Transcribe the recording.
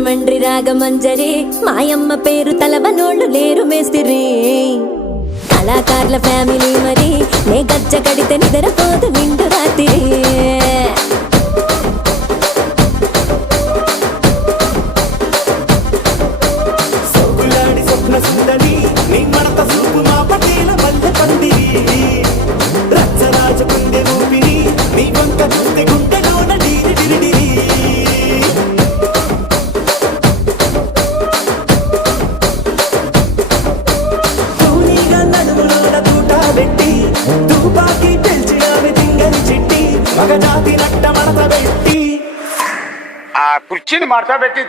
రాజమండ్రి రాగమంజరి మాయమ్మ పేరు తలవనోళ్ళు లేరు మేస్తిరి కళాకారుల ఫ్యామిలీ మరి నే గజ్జ కడితే నిద్రపోదు నిండు రాత్రి సుందరి నీ మడత చూపు మా పటేల మల్లె పందిరి రచ్చరాజ కుందె ఊపిరి నీ వంక చూస్తే గుండెలోన డీరి డిరిడిరి తూనీగా నడుములోన తూట పెట్టి తుపాకి పెంచి ఆమె తింగని చిట్టి మగజాతి నట్ట మడత పెట్టి ఆ కుర్చీని మార్తా పెట్టి